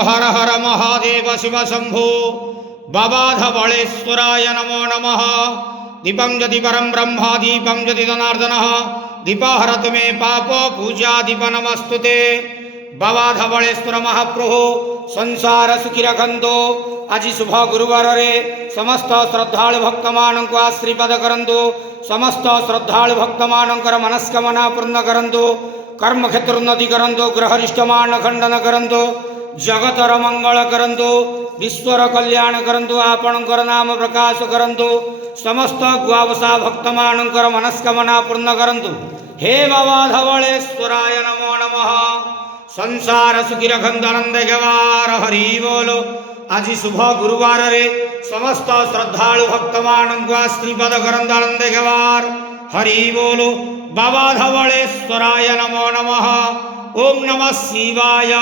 हर हर महादेव शिव शंभो बाबा धवलेश्वराय नमो नमः। दीपं ज्योति परं ब्रह्म दीपं ज्योति जनार्दनः दीपहरतु मे पाप पूजा दीप नमस्तुते। बाबा धवलेश्वर महाप्रभु संसार सुखी रखंतु। आज शुभ गुरुवार रे समस्त श्रद्धालु भक्त मानक आशीर्वाद करंतु। समस्त श्रद्धालु भक्त मानकर मनस्कामना पूर्ण करंतु। कर्म क्षेत्र उन्नति करंतु। ग्रहरिष्ट मान खंडन करंतु। जगतर मंगल करंतु। विश्वर कल्याण करंतु। आपणकर नाम प्रकाश करंतु। समस्त गुआवसा भक्त मानकर मनस्कामना पूर्ण करंतु। हे बाबा धवलेश्वराय नमो नमः। संसार सुखी रखंतु आनंद गवार हरि बोलो। आज शुभ गुरुवार रे समस्त श्रद्धालु भक्त मानक आशीर्वाद करंतु आनंद गवार हरि बोलो। बाबा धवलेश्वराय नमो नमः। ओम नमः शिवाय।